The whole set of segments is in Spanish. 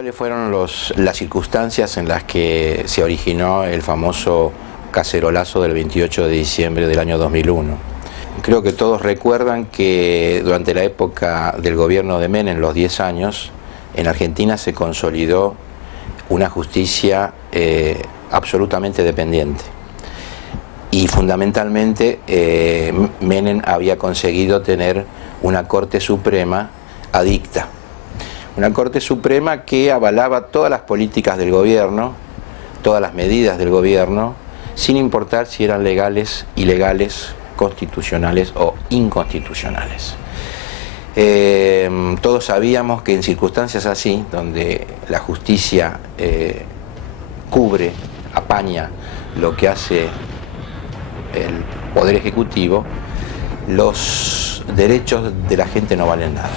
¿Cuáles fueron las circunstancias en las que se originó el famoso cacerolazo del 28 de diciembre del año 2001? Creo que todos recuerdan que durante la época del gobierno de Menem, los 10 años, en Argentina se consolidó una justicia absolutamente dependiente. Y fundamentalmente Menem había conseguido tener una Corte Suprema adicta. Una Corte Suprema que avalaba todas las políticas del gobierno, todas las medidas del gobierno, sin importar si eran legales, ilegales, constitucionales o inconstitucionales. Todos sabíamos que en circunstancias así, donde la justicia cubre, apaña lo que hace el Poder Ejecutivo, los derechos de la gente no valen nada.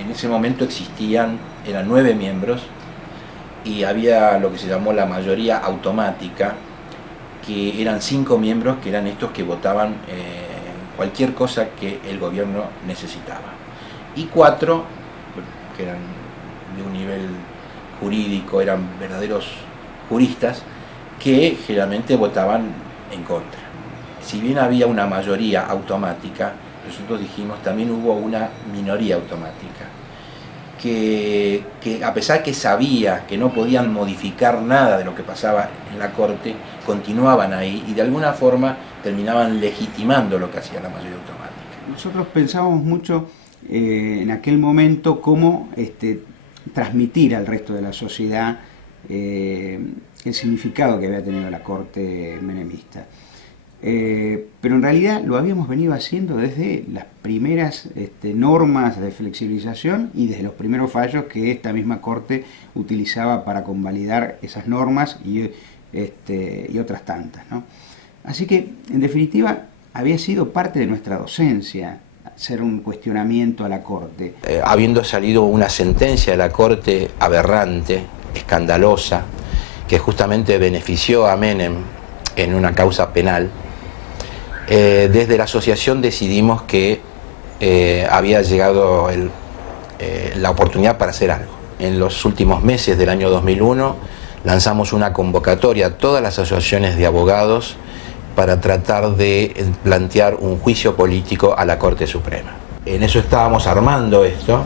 En ese momento eran 9 miembros y había lo que se llamó la mayoría automática, que eran 5 miembros que eran estos que votaban cualquier cosa que el gobierno necesitaba. Y 4, que eran de un nivel jurídico, eran verdaderos juristas, que generalmente votaban en contra. Si bien había una mayoría automática, nosotros dijimos también hubo una minoría automática, que a pesar que sabía que no podían modificar nada de lo que pasaba en la Corte, continuaban ahí y de alguna forma terminaban legitimando lo que hacía la mayoría automática. Nosotros pensábamos mucho en aquel momento cómo transmitir al resto de la sociedad el significado que había tenido la Corte menemista. Pero en realidad lo habíamos venido haciendo desde las primeras normas de flexibilización y desde los primeros fallos que esta misma Corte utilizaba para convalidar esas normas y otras tantas, ¿no? Así que, en definitiva, había sido parte de nuestra docencia hacer un cuestionamiento a la Corte. Habiendo salido una sentencia de la Corte aberrante, escandalosa, que justamente benefició a Menem en una causa penal, desde la asociación decidimos que había llegado la oportunidad para hacer algo. En los últimos meses del año 2001 lanzamos una convocatoria a todas las asociaciones de abogados para tratar de plantear un juicio político a la Corte Suprema. En eso estábamos armando esto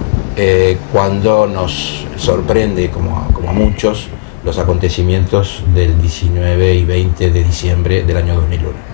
cuando nos sorprende, como a muchos, los acontecimientos del 19 y 20 de diciembre del año 2001.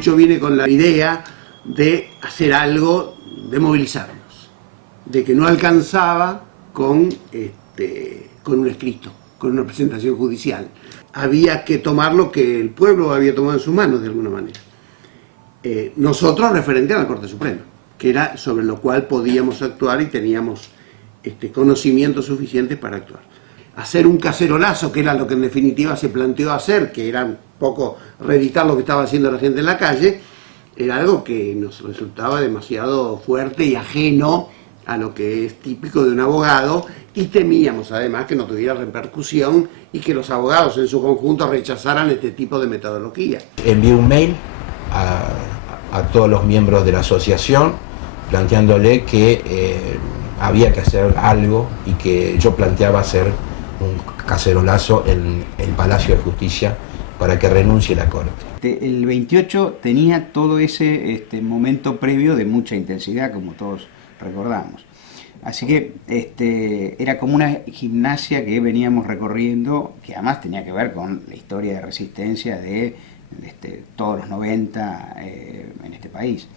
Lucho viene con la idea de hacer algo, de movilizarnos, de que no alcanzaba con un escrito, con una presentación judicial. Había que tomar lo que el pueblo había tomado en sus manos de alguna manera. Nosotros referente a la Corte Suprema, que era sobre lo cual podíamos actuar y teníamos conocimientos suficientes para actuar. Hacer un cacerolazo, que era lo que en definitiva se planteó hacer, que era un poco reeditar lo que estaba haciendo la gente en la calle, era algo que nos resultaba demasiado fuerte y ajeno a lo que es típico de un abogado, y temíamos además que no tuviera repercusión y que los abogados en su conjunto rechazaran este tipo de metodología. Envié un mail a todos los miembros de la asociación planteándole que había que hacer algo y que yo planteaba hacer un cacerolazo en el Palacio de Justicia para que renuncie la Corte. El 28 tenía todo ese momento previo de mucha intensidad, como todos recordamos. Así que era como una gimnasia que veníamos recorriendo, que además tenía que ver con la historia de resistencia de todos los 90 en este país.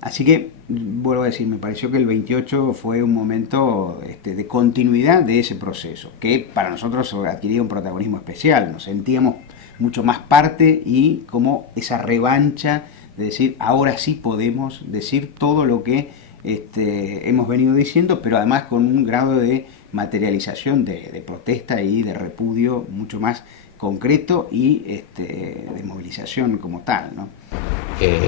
Así que, vuelvo a decir, me pareció que el 28 fue un momento de continuidad de ese proceso, que para nosotros adquiría un protagonismo especial, nos sentíamos mucho más parte y como esa revancha de decir, ahora sí podemos decir todo lo que hemos venido diciendo, pero además con un grado de materialización de protesta y de repudio mucho más concreto y de movilización como tal, ¿no?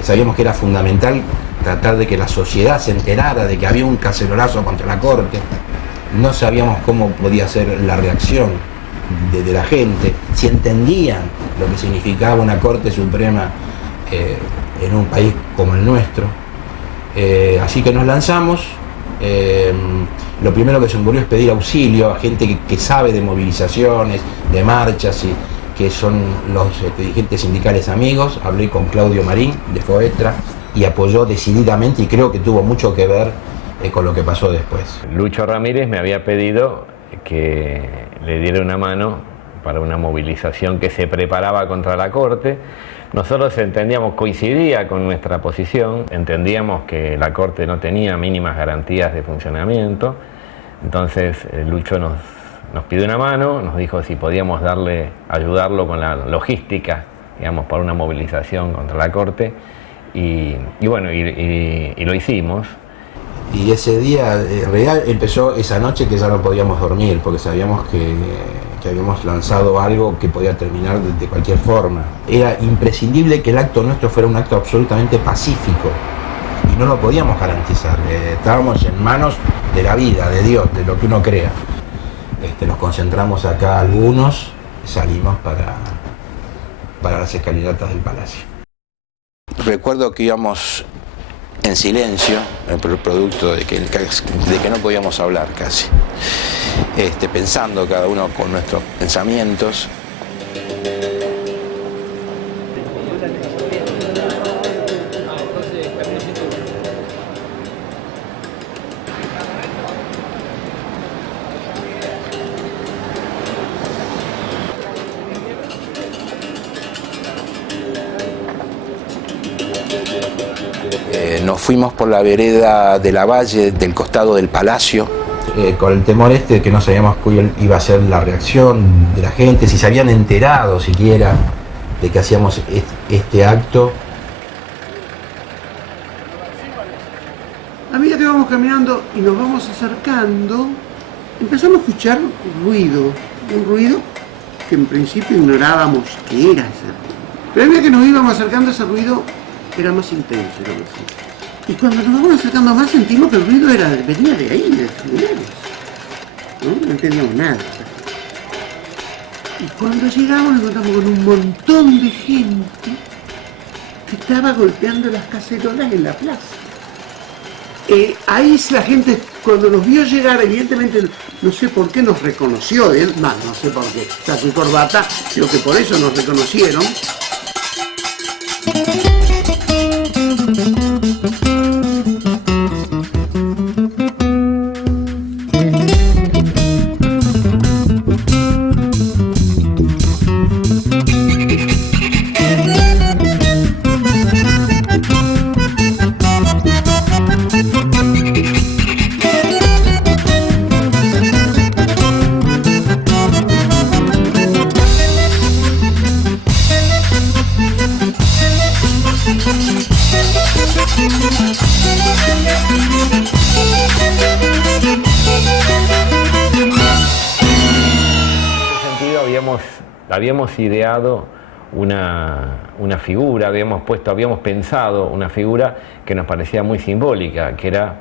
Sabíamos que era fundamental tratar de que la sociedad se enterara de que había un cacerolazo contra la Corte. No sabíamos cómo podía ser la reacción de la gente, si entendían lo que significaba una Corte Suprema en un país como el nuestro. Así que nos lanzamos. Lo primero que se me ocurrió es pedir auxilio a gente que sabe de movilizaciones, de marchas, y que son los dirigentes sindicales amigos. Hablé con Claudio Marín de FOETRA y apoyó decididamente, y creo que tuvo mucho que ver con lo que pasó después. Lucho Ramírez me había pedido que le diera una mano para una movilización que se preparaba contra la Corte. Nosotros entendíamos, coincidía con nuestra posición, entendíamos que la Corte no tenía mínimas garantías de funcionamiento. Entonces Lucho nos pidió una mano, nos dijo si podíamos ayudarlo con la logística, digamos, para una movilización contra la Corte, y bueno, y lo hicimos. Y ese día real empezó esa noche que ya no podíamos dormir, porque sabíamos que habíamos lanzado algo que podía terminar de cualquier forma. Era imprescindible que el acto nuestro fuera un acto absolutamente pacífico, y no lo podíamos garantizar. Estábamos en manos de la vida, de Dios, de lo que uno crea. Nos concentramos acá algunos, salimos para las escalinatas del Palacio. Recuerdo que íbamos en silencio, producto de que no podíamos hablar casi, pensando cada uno con nuestros pensamientos. Nos fuimos por la vereda de la Valle, del costado del Palacio, con el temor de que no sabíamos cuál iba a ser la reacción de la gente, si se habían enterado siquiera de que hacíamos este acto. A medida que vamos caminando y nos vamos acercando, empezamos a escuchar un ruido que en principio ignorábamos que era ese ruido. Pero a medida que nos íbamos acercando, ese ruido era más intenso, era más intenso. Y cuando nos vamos acercando más, sentimos que el ruido venía de ahí, de los tribunales. No entendíamos nada. Y cuando llegamos nos encontramos con un montón de gente que estaba golpeando las cacerolas en la plaza. Ahí la gente, cuando nos vio llegar, evidentemente, no sé por qué nos reconoció, no sé por qué, está su corbata, creo que por eso nos reconocieron. habíamos ideado una figura, habíamos pensado una figura que nos parecía muy simbólica, que era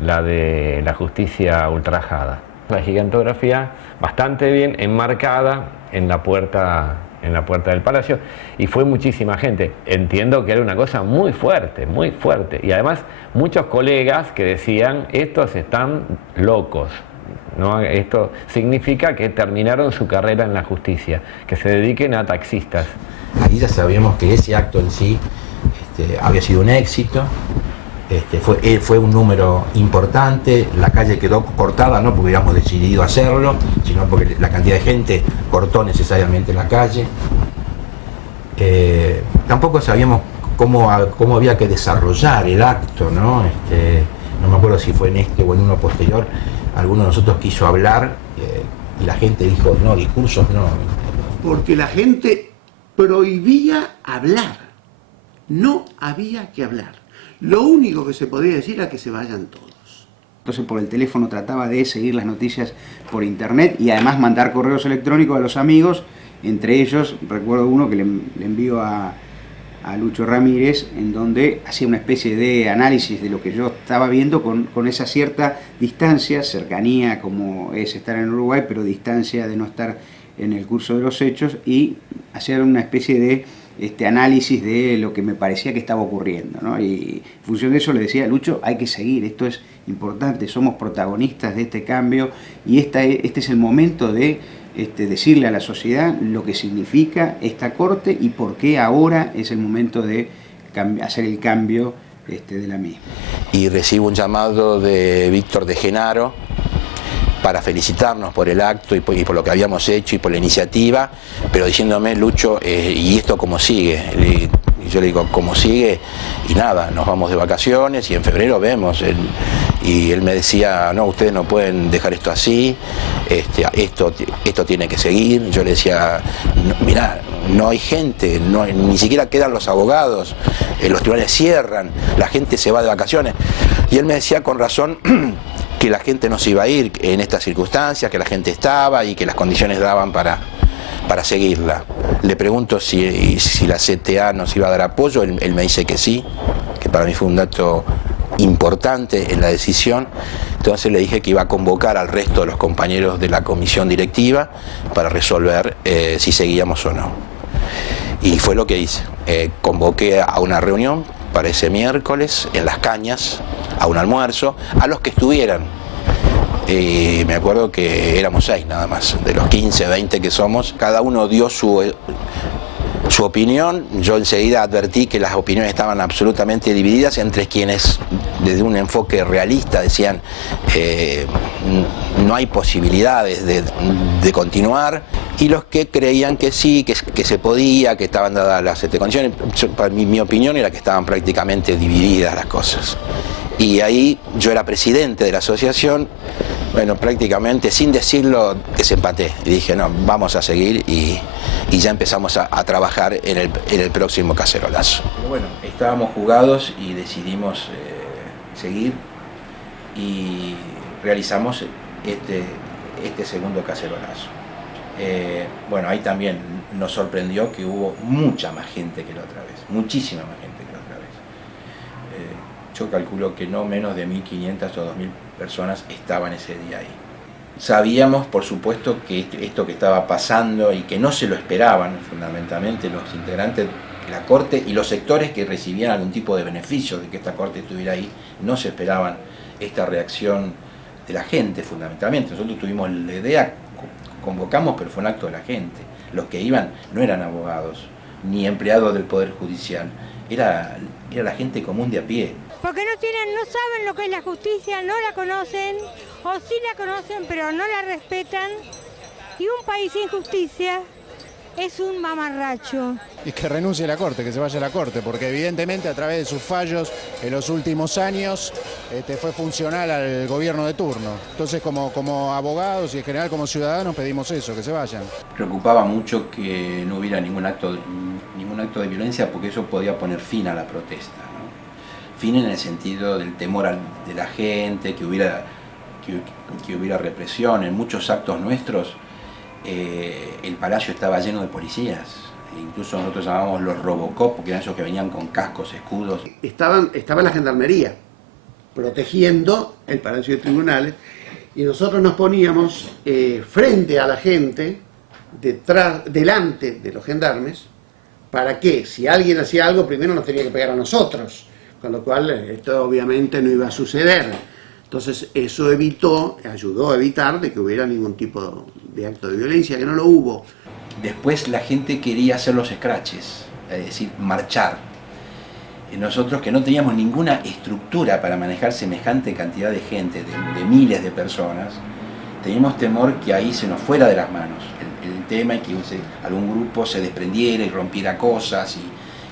la de la justicia ultrajada. La gigantografía bastante bien enmarcada en la puerta del palacio, y fue muchísima gente. Entiendo que era una cosa muy fuerte, y además muchos colegas que decían: estos están locos, ¿no? Esto significa que terminaron su carrera en la justicia, que se dediquen a taxistas. Ahí ya sabíamos que ese acto en sí había sido un éxito. Fue un número importante, la calle quedó cortada no porque hubiéramos decidido hacerlo, sino porque la cantidad de gente cortó necesariamente la calle. Tampoco sabíamos cómo había que desarrollar el acto, ¿no? No me acuerdo si fue en este o en uno posterior, alguno de nosotros quiso hablar y la gente dijo: no, discursos no. Porque la gente prohibía hablar, no había que hablar. Lo único que se podía decir era que se vayan todos. Entonces por el teléfono trataba de seguir las noticias por internet y además mandar correos electrónicos a los amigos. Entre ellos recuerdo uno que le envío a Lucho Ramírez, en donde hacía una especie de análisis de lo que yo estaba viendo con esa cierta distancia, cercanía como es estar en Uruguay, pero distancia de no estar en el curso de los hechos, y hacer una especie de análisis de lo que me parecía que estaba ocurriendo, ¿no? Y en función de eso le decía: Lucho, hay que seguir, esto es importante, somos protagonistas de este cambio y este es el momento de decirle a la sociedad lo que significa esta corte y por qué ahora es el momento de hacer el cambio de la misma. Y recibo un llamado de Víctor de Genaro para felicitarnos por el acto y por lo que habíamos hecho y por la iniciativa, pero diciéndome: Lucho, ¿y esto cómo sigue? Y yo le digo: ¿cómo sigue? Y nada, nos vamos de vacaciones y en febrero vemos. Y él me decía: no, ustedes no pueden dejar esto así, esto tiene que seguir. Yo le decía: mirá, no hay gente, ni siquiera quedan los abogados, los tribunales cierran, la gente se va de vacaciones. Y él me decía con razón que la gente no se iba a ir en estas circunstancias, que la gente estaba y que las condiciones daban para seguirla. Le pregunto si la CTA nos iba a dar apoyo, él me dice que sí, que para mí fue un dato importante en la decisión. Entonces le dije que iba a convocar al resto de los compañeros de la comisión directiva para resolver si seguíamos o no. Y fue lo que hice. Convoqué a una reunión para ese miércoles en Las Cañas, a un almuerzo, a los que estuvieran. Me acuerdo que éramos 6 nada más, de los 15, 20 que somos, cada uno dio su opinión. Yo enseguida advertí que las opiniones estaban absolutamente divididas entre quienes desde un enfoque realista decían no hay posibilidades de continuar, y los que creían que sí, que se podía, que estaban dadas las condiciones. Mi opinión era que estaban prácticamente divididas las cosas. Y ahí yo era presidente de la asociación, bueno, prácticamente sin decirlo desempaté y dije: no, vamos a seguir, y ya empezamos a trabajar en el próximo cacerolazo. Pero bueno, estábamos jugados y decidimos seguir y realizamos este segundo cacerolazo. Bueno, ahí también nos sorprendió que hubo mucha más gente que la otra vez, muchísima más gente que la otra vez. Yo calculo que no menos de 1.500 o 2.000 personas estaban ese día ahí. Sabíamos, por supuesto, que esto que estaba pasando y que no se lo esperaban, fundamentalmente los integrantes de la Corte y los sectores que recibían algún tipo de beneficio de que esta Corte estuviera ahí, no se esperaban esta reacción de la gente, fundamentalmente. Nosotros tuvimos la idea, convocamos, pero fue un acto de la gente. Los que iban no eran abogados, ni empleados del Poder Judicial, era la gente común de a pie. Porque no saben lo que es la justicia, no la conocen, o sí la conocen pero no la respetan, y un país sin justicia es un mamarracho. Y que renuncie a la Corte, que se vaya a la Corte, porque evidentemente a través de sus fallos en los últimos años fue funcional al gobierno de turno. Entonces como abogados y en general como ciudadanos pedimos eso, que se vayan. Preocupaba mucho que no hubiera ningún acto de violencia, porque eso podía poner fin a la protesta, ¿no? Fin en el sentido del temor de la gente, que hubiera represión. En muchos actos nuestros el palacio estaba lleno de policías. Incluso nosotros llamábamos los Robocop, porque eran esos que venían con cascos, escudos. Estaba la gendarmería protegiendo el Palacio de Tribunales y nosotros nos poníamos frente a la gente, delante de los gendarmes, para que si alguien hacía algo primero nos tenía que pegar a nosotros, con lo cual esto obviamente no iba a suceder. Entonces eso ayudó a evitar de que hubiera ningún tipo de acto de violencia, que no lo hubo. Después la gente quería hacer los scratches, es decir, marchar. Y nosotros, que no teníamos ninguna estructura para manejar semejante cantidad de gente, de miles de personas, teníamos temor que ahí se nos fuera de las manos el tema y que algún grupo se desprendiera y rompiera cosas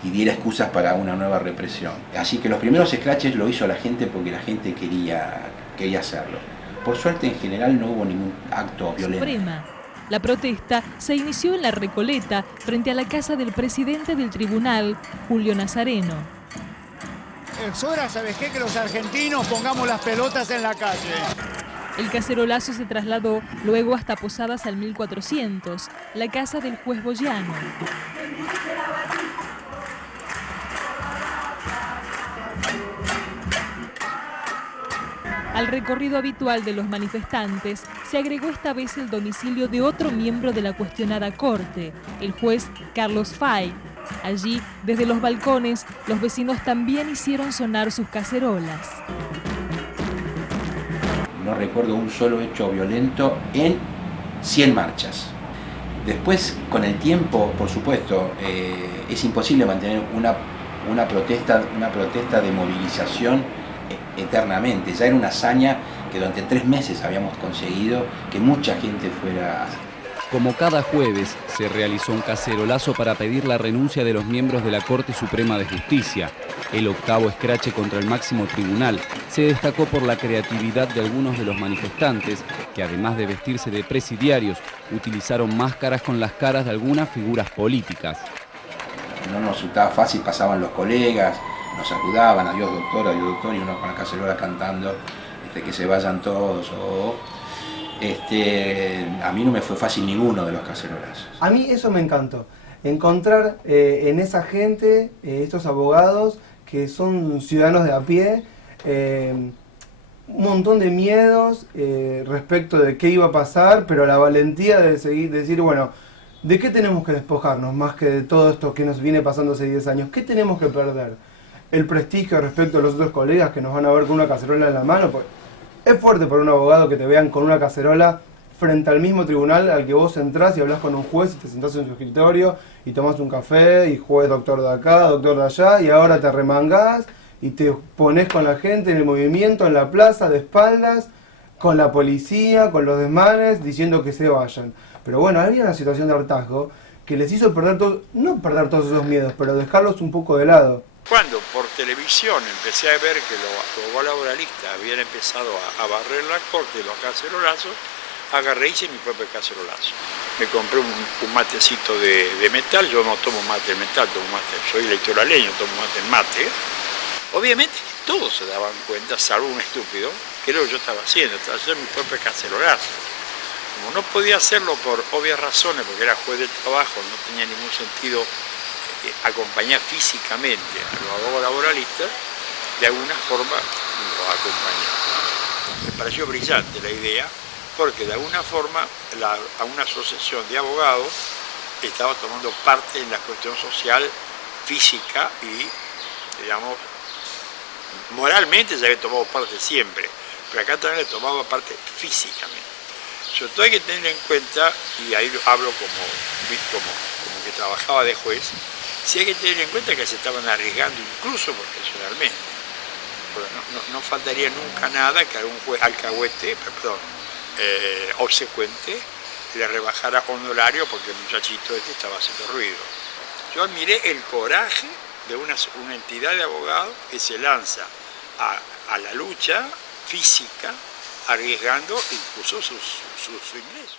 y diera excusas para una nueva represión. Así que los primeros scratches lo hizo la gente porque la gente quería hacerlo. Por suerte, en general, no hubo ningún acto violento. Suprema. La protesta se inició en La Recoleta, frente a la casa del presidente del tribunal, Julio Nazareno. Es hora, ¿sabes qué? Que los argentinos pongamos las pelotas en la calle. El cacerolazo se trasladó luego hasta Posadas al 1400, la casa del juez Boyano. Al recorrido habitual de los manifestantes se agregó esta vez el domicilio de otro miembro de la cuestionada corte, el juez Carlos Fay. Allí, desde los balcones, los vecinos también hicieron sonar sus cacerolas. No recuerdo un solo hecho violento en 100 marchas. Después, con el tiempo, por supuesto, es imposible mantener una protesta de movilización eternamente. Ya era una hazaña que durante 3 meses habíamos conseguido que mucha gente fuera. Como cada jueves, se realizó un cacerolazo para pedir la renuncia de los miembros de la Corte Suprema de Justicia. El octavo escrache contra el máximo tribunal se destacó por la creatividad de algunos de los manifestantes, que además de vestirse de presidiarios, utilizaron máscaras con las caras de algunas figuras políticas. No nos resultaba fácil, pasaban los colegas, nos saludaban, adiós doctor, y uno con la cacerola cantando que se vayan todos. A mí no me fue fácil ninguno de los cacerolazos. A mí eso me encantó, encontrar en esa gente, estos abogados que son ciudadanos de a pie, un montón de miedos respecto de qué iba a pasar, pero la valentía de decir, bueno, ¿de qué tenemos que despojarnos más que de todo esto que nos viene pasando hace 10 años? ¿Qué tenemos que perder? El prestigio respecto a los otros colegas que nos van a ver con una cacerola en la mano. Pues, es fuerte para un abogado que te vean con una cacerola frente al mismo tribunal al que vos entrás y hablas con un juez y te sentás en su escritorio y tomás un café y juez doctor de acá, doctor de allá, y ahora te remangás y te pones con la gente en el movimiento, en la plaza, de espaldas, con la policía, con los desmanes, diciendo que se vayan. Pero bueno, había una situación de hartazgo que les hizo perder no perder todos esos miedos, pero dejarlos un poco de lado. Cuando por televisión empecé a ver que los laboralistas habían empezado a barrer la corte y los cacerolazos, agarré y hice mi propio cacerolazo. Me compré un matecito de metal, yo no tomo mate de metal, tomo mate, soy electoraleño, tomo mate en mate. Obviamente todos se daban cuenta, salvo un estúpido, que era lo que yo estaba haciendo mi propio cacerolazo. Como no podía hacerlo por obvias razones, porque era juez del trabajo, no tenía ningún sentido acompañar físicamente a los abogados laboralistas, de alguna forma los acompañé. Me pareció brillante la idea, porque de alguna forma a una asociación de abogados estaba tomando parte en la cuestión social, física y, digamos, moralmente ya había tomado parte siempre, pero acá también he tomado parte físicamente. Sobre todo hay que tener en cuenta, y ahí hablo como que trabajaba de juez, sí hay que tener en cuenta que se estaban arriesgando incluso profesionalmente. Bueno, no faltaría nunca nada que algún juez alcahuete, obsecuente, le rebajara honorario porque el muchachito estaba haciendo ruido. Yo admiré el coraje de una entidad de abogados que se lanza a la lucha física, arriesgando incluso su ingreso.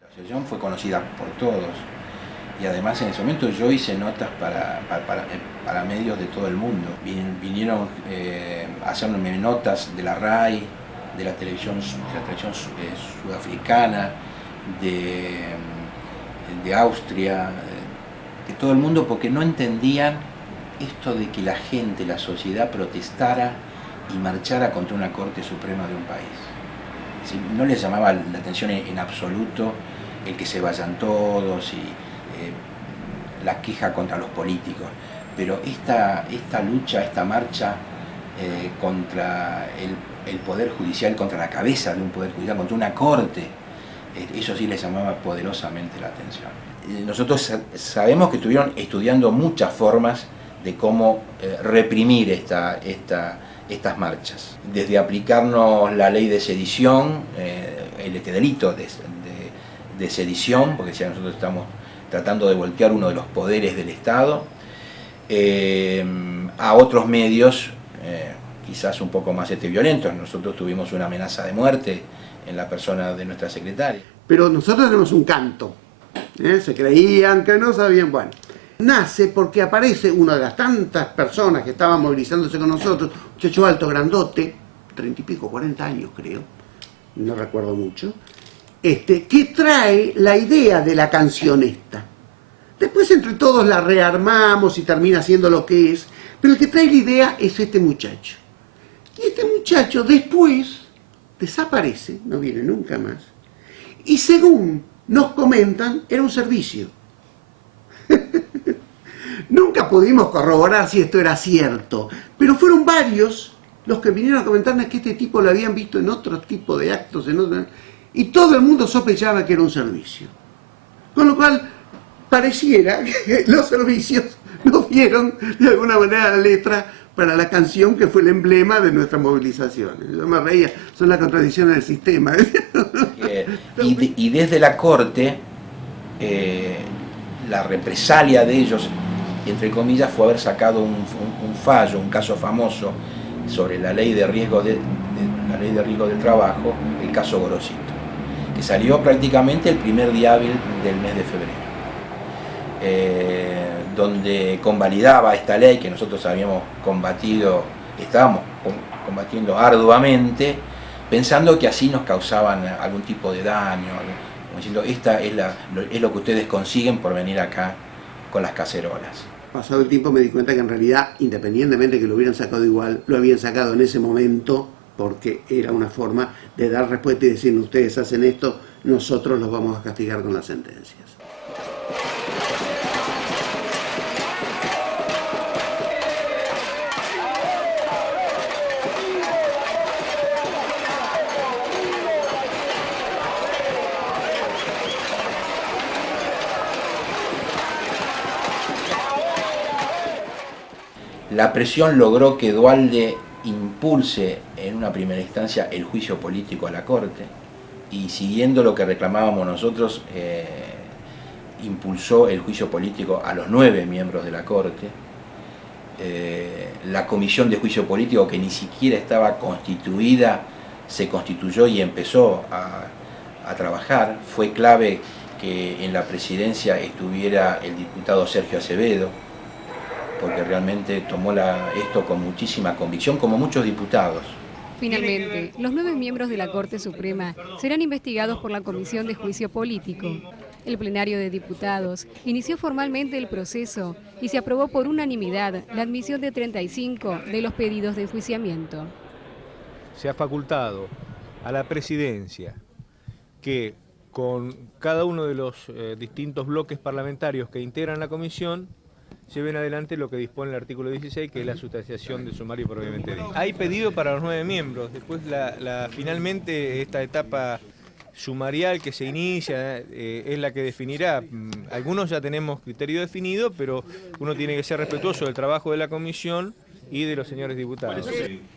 La asociación fue conocida por todos y además en ese momento yo hice notas para medios de todo el mundo. Vinieron a hacerme notas de la RAI, de la televisión sudafricana, de Austria, de todo el mundo, porque no entendían esto de que la gente, la sociedad protestara y marchara contra una Corte Suprema de un país. ¿Sí? No les llamaba la atención en absoluto el que se vayan todos y la queja contra los políticos, pero esta lucha, esta marcha contra el Poder Judicial, contra la cabeza de un Poder Judicial, contra una Corte, eso sí les llamaba poderosamente la atención. Nosotros sabemos que estuvieron estudiando muchas formas de cómo reprimir estas marchas, desde aplicarnos la ley de sedición, este delito de sedición, porque ya nosotros estamos tratando de voltear uno de los poderes del Estado, a otros medios quizás un poco más violentos. Nosotros tuvimos una amenaza de muerte en la persona de nuestra secretaria. Pero nosotros tenemos un canto, se creían que no sabían, bueno. Nace porque aparece una de las tantas personas que estaban movilizándose con nosotros, un muchacho alto, grandote, 30 y pico, 40 años creo, no recuerdo mucho, que trae la idea de la canción esta. Después entre todos la rearmamos y termina siendo lo que es, pero el que trae la idea es este muchacho. Y este muchacho después desaparece, no viene nunca más, y según nos comentan, era un servicio. Nunca pudimos corroborar si esto era cierto, pero fueron varios los que vinieron a comentarnos que este tipo lo habían visto en otro tipo de actos, y todo el mundo sospechaba que era un servicio. Con lo cual, pareciera que los servicios nos dieron de alguna manera la letra para la canción que fue el emblema de nuestras movilizaciones. Yo me reía, son las contradicciones del sistema. Y desde la Corte, la represalia de ellos, entre comillas, fue haber sacado un fallo, un caso famoso sobre la ley de riesgo del trabajo, el caso Gorosito, que salió prácticamente el primer día hábil del mes de febrero, donde convalidaba esta ley que nosotros habíamos estábamos combatiendo arduamente, pensando que así nos causaban algún tipo de daño, como diciendo, esta es lo que ustedes consiguen por venir acá con las cacerolas. Pasado el tiempo me di cuenta que en realidad, independientemente que lo hubieran sacado igual, lo habían sacado en ese momento porque era una forma de dar respuesta y decir, ustedes hacen esto, nosotros los vamos a castigar con las sentencias. La presión logró que Duhalde impulse en una primera instancia el juicio político a la Corte y, siguiendo lo que reclamábamos nosotros, impulsó el juicio político a los 9 miembros de la Corte. La comisión de juicio político, que ni siquiera estaba constituida, se constituyó y empezó a trabajar. Fue clave que en la presidencia estuviera el diputado Sergio Acevedo, porque realmente tomó esto con muchísima convicción, como muchos diputados. Finalmente, los 9 miembros de la Corte Suprema serán investigados por la Comisión de Juicio Político. El plenario de diputados inició formalmente el proceso y se aprobó por unanimidad la admisión de 35 de los pedidos de enjuiciamiento. Se ha facultado a la presidencia que con cada uno de los distintos bloques parlamentarios que integran la comisión lleven adelante lo que dispone el artículo 16, que es la sustanciación del sumario propiamente dicho. Hay pedido para los 9 miembros, después finalmente esta etapa sumarial que se inicia es la que definirá. Algunos ya tenemos criterio definido, pero uno tiene que ser respetuoso del trabajo de la comisión y de los señores diputados.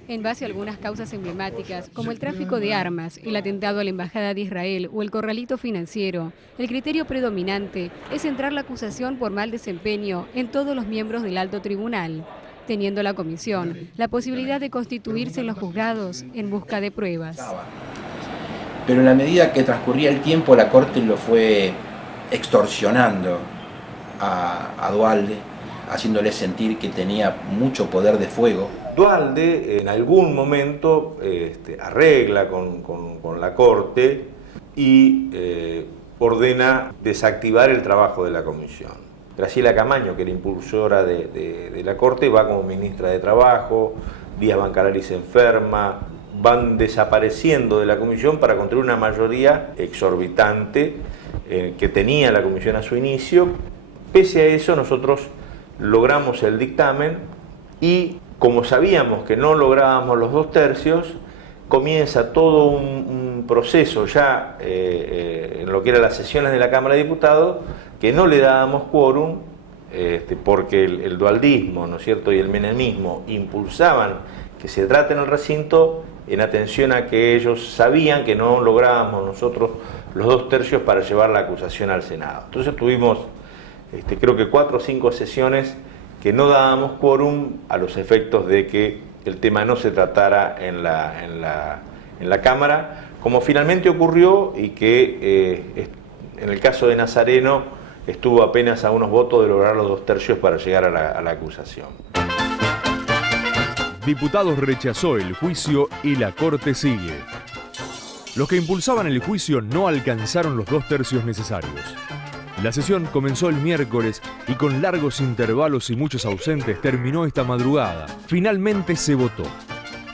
En base a algunas causas emblemáticas, como el tráfico de armas, el atentado a la Embajada de Israel o el corralito financiero, el criterio predominante es centrar la acusación por mal desempeño en todos los miembros del alto tribunal, teniendo la comisión la posibilidad de constituirse en los juzgados en busca de pruebas. Pero en la medida que transcurría el tiempo, la Corte lo fue extorsionando a Duhalde, haciéndole sentir que tenía mucho poder de fuego. Duhalde en algún momento arregla con la Corte y ordena desactivar el trabajo de la comisión. Graciela Camaño, que era impulsora de la Corte, va como ministra de Trabajo, Díaz Bancalari se enferma, van desapareciendo de la comisión para construir una mayoría exorbitante que tenía la comisión a su inicio. Pese a eso, nosotros logramos el dictamen y, como sabíamos que no lográbamos los 2/3, comienza todo un proceso ya en lo que eran las sesiones de la Cámara de Diputados, que no le dábamos quórum, porque el dualdismo, ¿no es cierto?, y el menemismo impulsaban que se trate en el recinto en atención a que ellos sabían que no lográbamos nosotros los 2/3 para llevar la acusación al Senado. Entonces tuvimos, creo que 4 o 5 sesiones que no dábamos quórum a los efectos de que el tema no se tratara en la Cámara, como finalmente ocurrió, y que en el caso de Nazareno estuvo apenas a unos votos de lograr los 2/3 para llegar a la acusación. Diputados rechazó el juicio y la Corte sigue. Los que impulsaban el juicio no alcanzaron los 2/3 necesarios. La sesión comenzó el miércoles y con largos intervalos y muchos ausentes terminó esta madrugada. Finalmente se votó.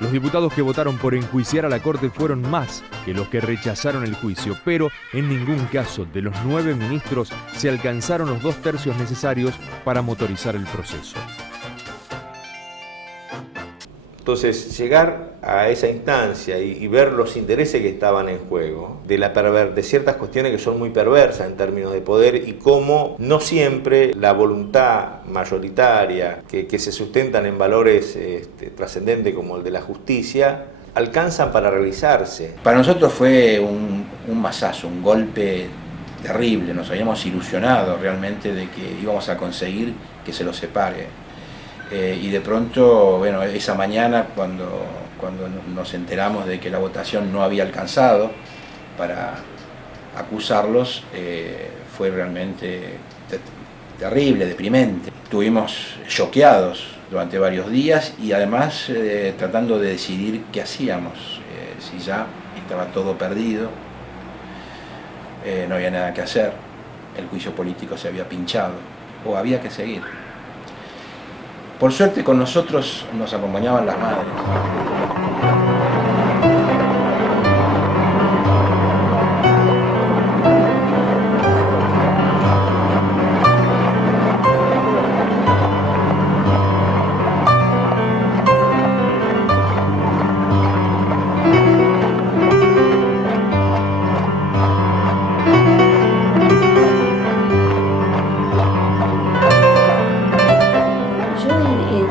Los diputados que votaron por enjuiciar a la Corte fueron más que los que rechazaron el juicio, pero en ningún caso de los 9 ministros se alcanzaron los 2/3 necesarios para motorizar el proceso. Entonces, llegar a esa instancia y ver los intereses que estaban en juego, de ciertas cuestiones que son muy perversas en términos de poder, y cómo no siempre la voluntad mayoritaria que se sustentan en valores trascendentes como el de la justicia, alcanzan para realizarse. Para nosotros fue un masazo, un golpe terrible. Nos habíamos ilusionado realmente de que íbamos a conseguir que se lo separe. Y de pronto, bueno, esa mañana cuando nos enteramos de que la votación no había alcanzado para acusarlos, fue realmente terrible, deprimente. Estuvimos choqueados durante varios días y además tratando de decidir qué hacíamos, si ya estaba todo perdido, no había nada que hacer, el juicio político se había pinchado o había que seguir. Por suerte con nosotros nos acompañaban las madres.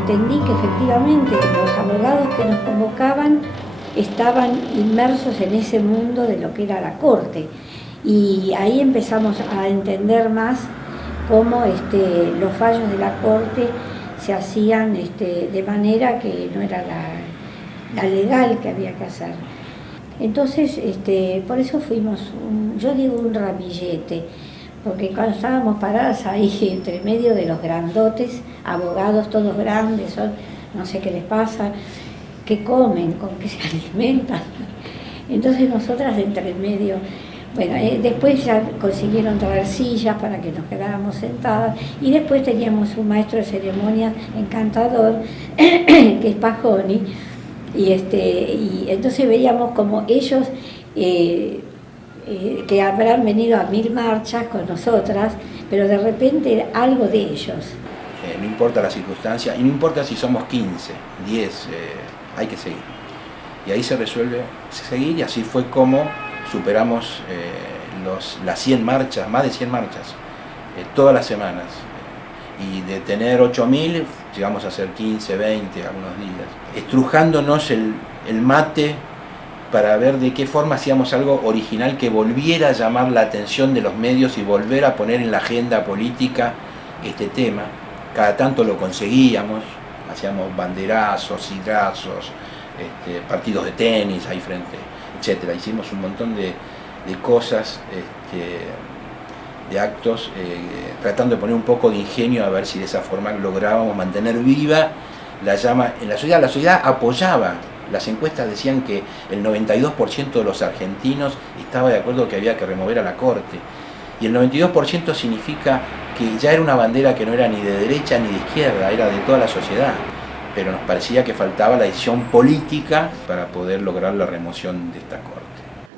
Entendí que efectivamente los abogados que nos convocaban estaban inmersos en ese mundo de lo que era la Corte, y ahí empezamos a entender más cómo los fallos de la Corte se hacían de manera que no era la legal que había que hacer. Entonces, por eso fuimos, yo digo un ramillete, porque cuando estábamos paradas ahí entre medio de los grandotes, abogados todos grandes, no sé qué les pasa, qué comen, con qué se alimentan. Entonces nosotras entre medio, bueno, después ya consiguieron traer sillas para que nos quedáramos sentadas, y después teníamos un maestro de ceremonias encantador, que es Pajoni, y entonces veíamos como ellos... que habrán venido a 1000 marchas con nosotras, pero de repente algo de ellos. No importa la circunstancia, y no importa si somos 15, 10, hay que seguir. Y ahí se resuelve seguir, y así fue como superamos las 100 marchas, más de 100 marchas, todas las semanas. Y de tener 8000, llegamos a hacer 15, 20 algunos días. Estrujándonos el mate, para ver de qué forma hacíamos algo original que volviera a llamar la atención de los medios y volver a poner en la agenda política este tema. Cada tanto lo conseguíamos, hacíamos banderazos, higazos, partidos de tenis ahí frente, etc. Hicimos un montón de cosas, de actos, tratando de poner un poco de ingenio a ver si de esa forma lográbamos mantener viva la llama en la sociedad. La sociedad apoyaba Las encuestas decían que el 92% de los argentinos estaba de acuerdo que había que remover a la Corte. Y el 92% significa que ya era una bandera que no era ni de derecha ni de izquierda, era de toda la sociedad. Pero nos parecía que faltaba la decisión política para poder lograr la remoción de esta Corte.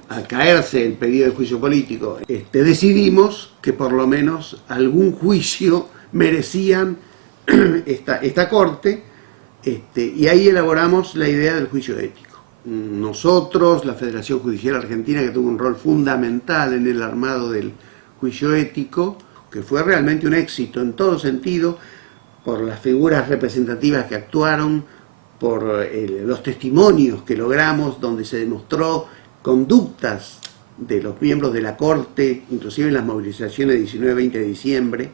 Al caerse el pedido de juicio político, decidimos que por lo menos algún juicio merecían esta Corte, y ahí elaboramos la idea del juicio ético. Nosotros, la Federación Judicial Argentina, que tuvo un rol fundamental en el armado del juicio ético, que fue realmente un éxito en todo sentido, por las figuras representativas que actuaron, por los testimonios que logramos, donde se demostró conductas de los miembros de la Corte, inclusive en las movilizaciones 19-20 de diciembre,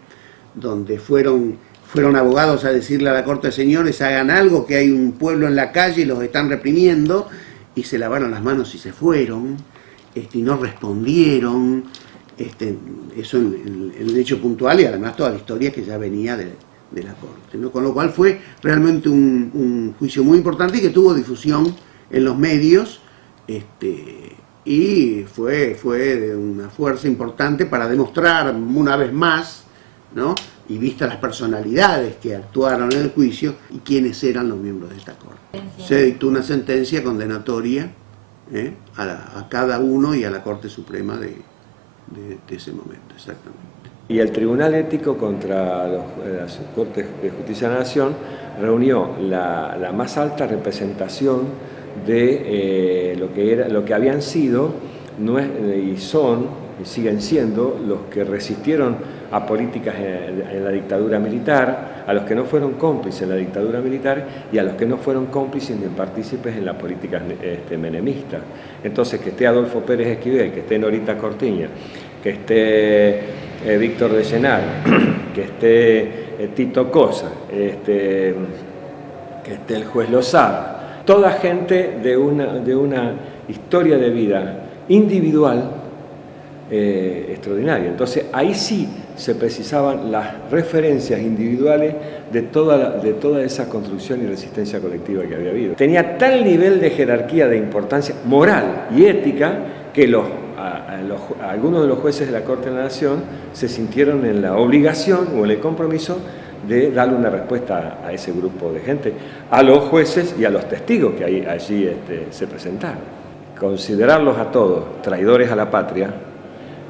donde fueron abogados a decirle a la Corte: señores, hagan algo, que hay un pueblo en la calle y los están reprimiendo, y se lavaron las manos y se fueron, y no respondieron. Eso en el hecho puntual, y además toda la historia que ya venía de la Corte, ¿no? Con lo cual fue realmente un juicio muy importante y que tuvo difusión en los medios, y fue de una fuerza importante para demostrar una vez más, ¿no? Y vistas las personalidades que actuaron en el juicio y quiénes eran los miembros de esta Corte. Se dictó una sentencia condenatoria a cada uno y a la Corte Suprema de ese momento, exactamente. Y el Tribunal Ético contra las Cortes de Justicia de la Nación reunió la más alta representación de lo que habían sido y son y siguen siendo los que resistieron a políticas en la dictadura militar, a los que no fueron cómplices en la dictadura militar y a los que no fueron cómplices ni partícipes en las políticas menemistas. Entonces, que esté Adolfo Pérez Esquivel, que esté Norita Cortiña, que esté Víctor de Llenar, que esté Tito Cosa, que esté el juez Lozada, toda gente de una historia de vida individual extraordinaria. Entonces ahí sí se precisaban las referencias individuales de toda esa construcción y resistencia colectiva que había habido. Tenía tal nivel de jerarquía, de importancia moral y ética, que algunos de los jueces de la Corte de la Nación se sintieron en la obligación o en el compromiso de darle una respuesta a ese grupo de gente, a los jueces y a los testigos que allí se presentaron. Considerarlos a todos traidores a la patria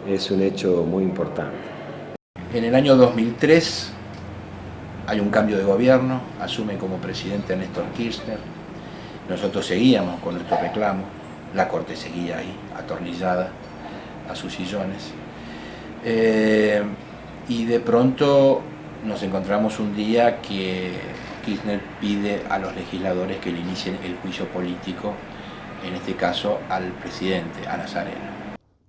es un hecho muy importante. En el año 2003 hay un cambio de gobierno, asume como presidente Néstor Kirchner, nosotros seguíamos con nuestro reclamo, la Corte seguía ahí, atornillada a sus sillones, y de pronto nos encontramos un día que Kirchner pide a los legisladores que le inicien el juicio político, en este caso al presidente, a Nazareno.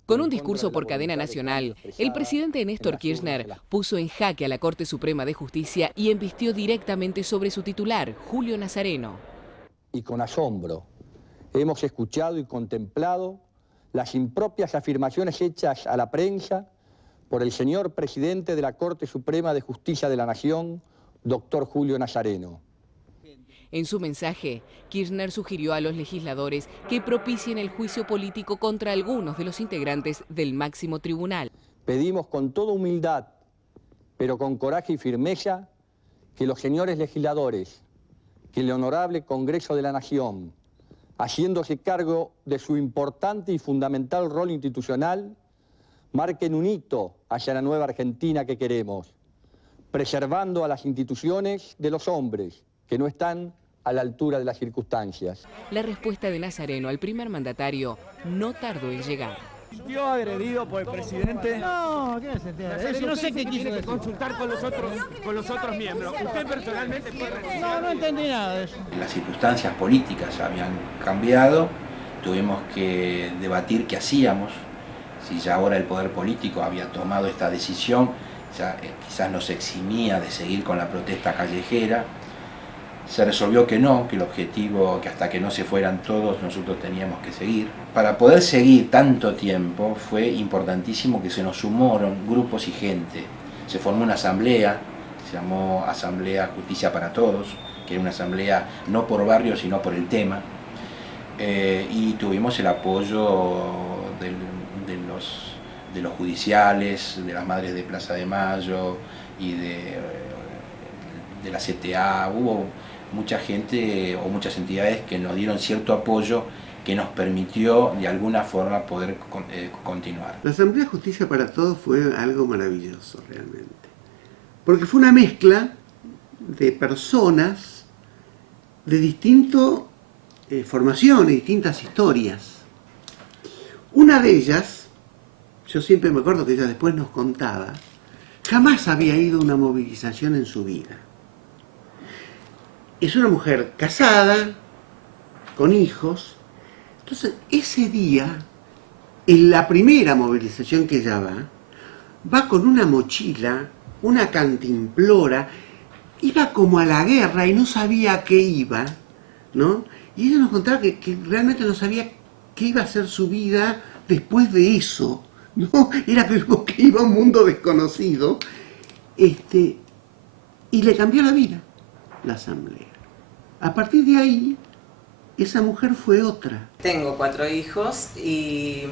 Con un discurso por cadena nacional, el presidente Néstor Kirchner puso en jaque a la Corte Suprema de Justicia y embistió directamente sobre su titular, Julio Nazareno. Y con asombro hemos escuchado y contemplado las impropias afirmaciones hechas a la prensa por el señor presidente de la Corte Suprema de Justicia de la Nación, doctor Julio Nazareno. En su mensaje, Kirchner sugirió a los legisladores que propicien el juicio político contra algunos de los integrantes del máximo tribunal. Pedimos con toda humildad, pero con coraje y firmeza, que los señores legisladores, que el honorable Congreso de la Nación, haciéndose cargo de su importante y fundamental rol institucional, marquen un hito hacia la nueva Argentina que queremos, preservando a las instituciones de los hombres que no están a la altura de las circunstancias. La respuesta de Nazareno al primer mandatario no tardó en llegar. ¿Se sintió agredido por el presidente? No, ¿qué se entiende? No sé qué quiso decir. Consultar con los otros miembros. ¿Usted personalmente fue? No entendí nada de eso. Las circunstancias políticas habían cambiado, tuvimos que debatir qué hacíamos, si ya ahora el poder político había tomado esta decisión, ya quizás nos eximía de seguir con la protesta callejera. Se resolvió que no, que el objetivo, que hasta que no se fueran todos, nosotros teníamos que seguir. Para poder seguir tanto tiempo fue importantísimo que se nos sumaron grupos y gente. Se formó una asamblea, se llamó Asamblea Justicia para Todos, que era una asamblea no por barrio, sino por el tema. y tuvimos el apoyo de los judiciales, de las madres de Plaza de Mayo y de la CTA. Hubo mucha gente o muchas entidades que nos dieron cierto apoyo que nos permitió de alguna forma poder continuar. La Asamblea Justicia para Todos fue algo maravilloso realmente, porque fue una mezcla de personas de distintas formaciones, distintas historias. Una de ellas, yo siempre me acuerdo que ella después nos contaba, jamás había ido a una movilización en su vida. Es una mujer casada, con hijos. Entonces, ese día, en la primera movilización que ella va con una mochila, una cantimplora, iba como a la guerra y no sabía a qué iba, ¿no? Y ella nos contaba que realmente no sabía qué iba a ser su vida después de eso, ¿no? Era como que iba a un mundo desconocido, y le cambió la vida la Asamblea. A partir de ahí, esa mujer fue otra. Tengo 4 hijos y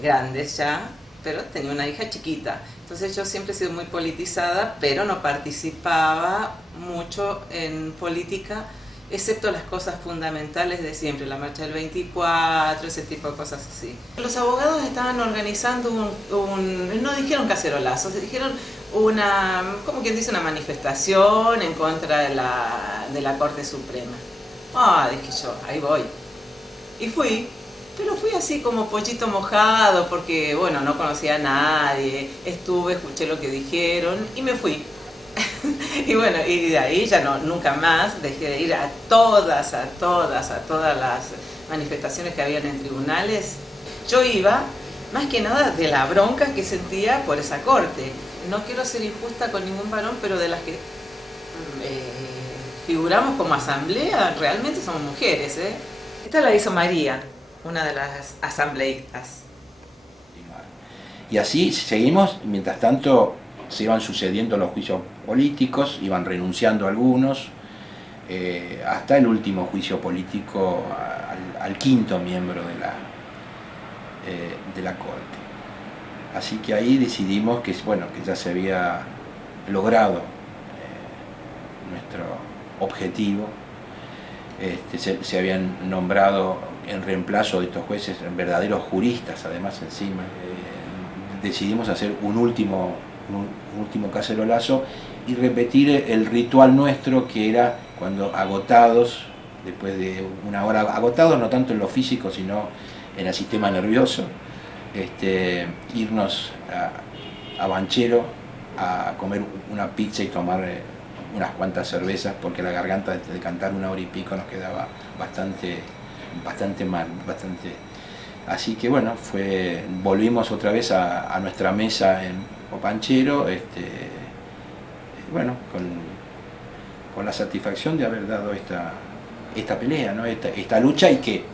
grandes ya, pero tenía una hija chiquita. Entonces yo siempre he sido muy politizada, pero no participaba mucho en política, excepto las cosas fundamentales de siempre, la marcha del 24, ese tipo de cosas así. Los abogados estaban organizando no dijeron cacerolazos, dijeron como quien dice, una manifestación en contra de la Corte Suprema. Dije yo, ahí voy. Y fui, pero fui así como pollito mojado, porque bueno, no conocía a nadie, escuché lo que dijeron y me fui. Y bueno, y de ahí ya nunca más dejé de ir a todas las manifestaciones que habían en tribunales. Yo iba, más que nada, de la bronca que sentía por esa corte. No quiero ser injusta con ningún varón, pero de las que figuramos como asamblea, realmente somos mujeres, ¿eh? Esta la hizo María, una de las asambleístas. Y así seguimos, mientras tanto se iban sucediendo los juicios políticos, iban renunciando algunos, hasta el último juicio político al 5º miembro de la Corte. Así que ahí decidimos que ya se había logrado nuestro objetivo. Se habían nombrado en reemplazo de estos jueces verdaderos juristas, además encima. Decidimos hacer un último cacerolazo y repetir el ritual nuestro, que era cuando agotados, después de una hora, agotados no tanto en lo físico sino en el sistema nervioso, irnos a Banchero a comer una pizza y tomar unas cuantas cervezas, porque la garganta de cantar 1 hora y pico nos quedaba bastante mal, así que bueno, volvimos otra vez a nuestra mesa en Banchero, bueno, con la satisfacción de haber dado esta pelea, ¿no? esta lucha, y que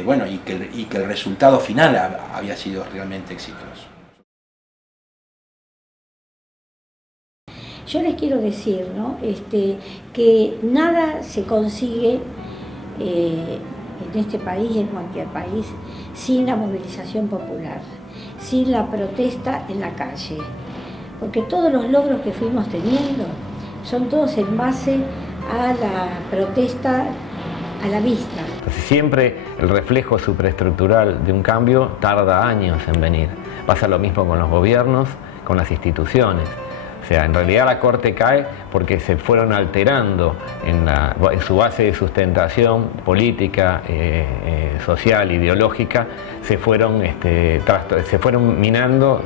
el resultado final había sido realmente exitoso. Yo les quiero decir, ¿no? Que nada se consigue en este país y en cualquier país sin la movilización popular, sin la protesta en la calle, porque todos los logros que fuimos teniendo son todos en base a la protesta a la vista. Siempre el reflejo superestructural de un cambio tarda años en venir. Pasa lo mismo con los gobiernos, con las instituciones. O sea, en realidad la Corte cae porque se fueron alterando en su base de sustentación política, social, ideológica, se fueron minando,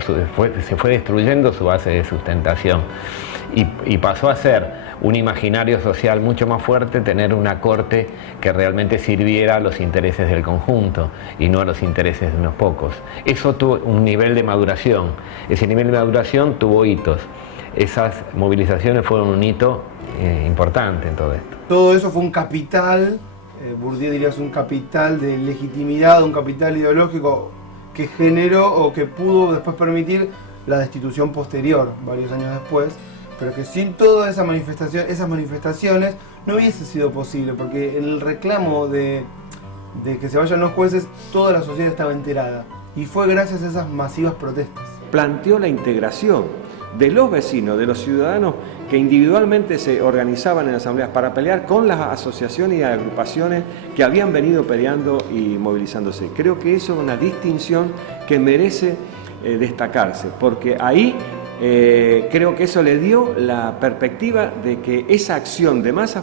se fue destruyendo su base de sustentación y pasó a ser un imaginario social mucho más fuerte tener una Corte que realmente sirviera a los intereses del conjunto y no a los intereses de unos pocos. Eso tuvo un nivel de maduración, ese nivel de maduración tuvo hitos. Esas movilizaciones fueron un hito importante en todo esto. Todo eso fue un capital, Bourdieu diría es un capital de legitimidad, un capital ideológico que generó o que pudo después permitir la destitución posterior, varios años después, pero que sin todas esas manifestaciones no hubiese sido posible, porque el reclamo de que se vayan los jueces, toda la sociedad estaba enterada, y fue gracias a esas masivas protestas. Planteó la integración de los vecinos, de los ciudadanos que individualmente se organizaban en asambleas para pelear con las asociaciones y agrupaciones que habían venido peleando y movilizándose. Creo que eso es una distinción que merece destacarse, porque ahí creo que eso le dio la perspectiva de que esa acción de masa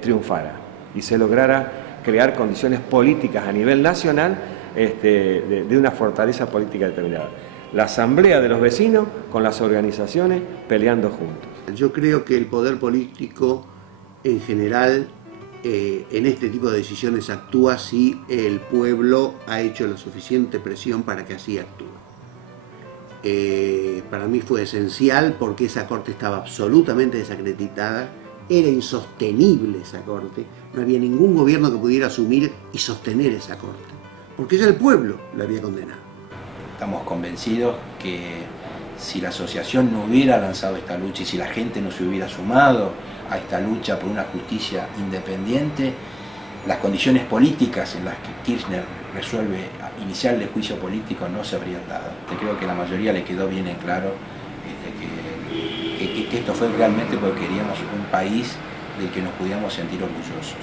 triunfara y se lograra crear condiciones políticas a nivel nacional de una fortaleza política determinada. La asamblea de los vecinos con las organizaciones peleando juntos. Yo creo que el poder político en general en este tipo de decisiones actúa si el pueblo ha hecho la suficiente presión para que así actúe. Para mí fue esencial porque esa corte estaba absolutamente desacreditada, era insostenible esa corte, no había ningún gobierno que pudiera asumir y sostener esa corte, porque ya el pueblo la había condenado. Estamos convencidos que si la asociación no hubiera lanzado esta lucha y si la gente no se hubiera sumado a esta lucha por una justicia independiente, las condiciones políticas en las que Kirchner resuelve iniciarle juicio político no se habrían dado. Creo que a la mayoría le quedó bien en claro que esto fue realmente porque queríamos un país del que nos pudiéramos sentir orgullosos.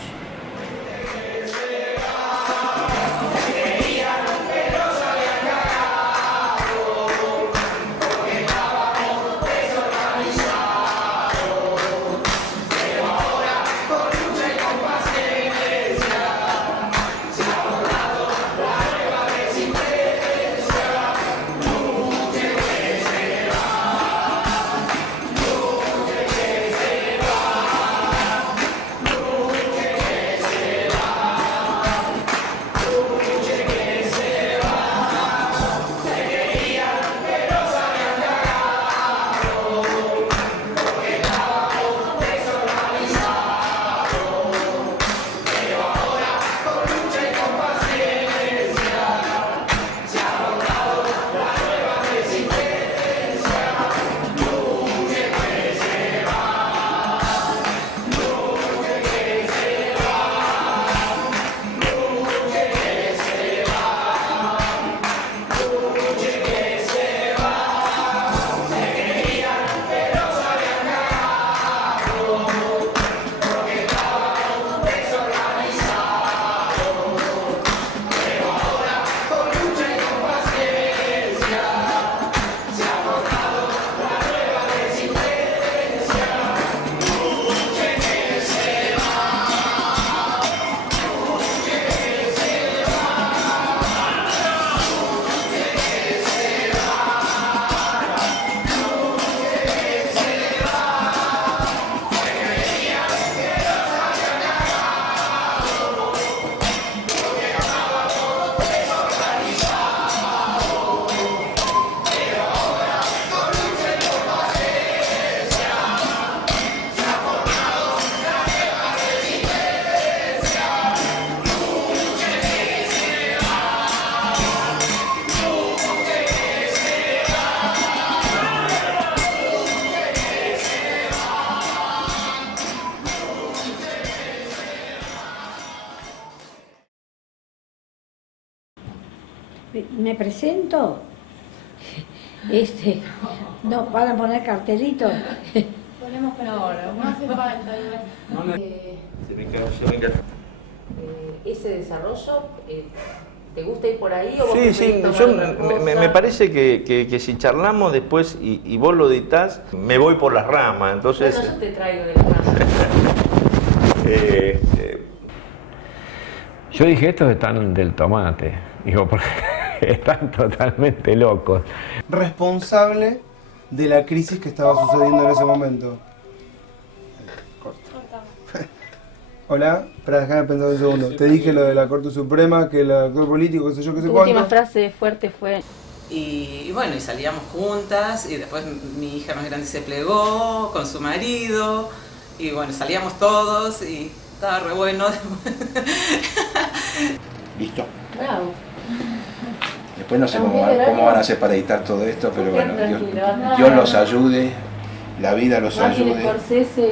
Me presento. No, van a poner cartelitos. Ponemos con ahora, no hace falta. Ese desarrollo, ¿te gusta ir por ahí o vos Sí, me parece que si charlamos después y vos lo dictás, me voy por las ramas, entonces... Bueno, yo te traigo de las ramas. Yo dije, estos están del tomate, digo, porque están totalmente locos. Responsable de la crisis que estaba sucediendo en ese momento. Hola, espera, déjame pensar un segundo. Te dije lo de la Corte Suprema, que el actor político, qué sé yo, qué sé cuánto. Tu última frase fuerte fue... Y bueno, y salíamos juntas, y después mi hija más grande se plegó con su marido, y bueno, salíamos todos, y estaba re bueno. ¿Listo? Bravo. Después no sé cómo van a hacer para editar todo esto, pero bueno, Dios los ayude la vida los Martin ayude. Scorsese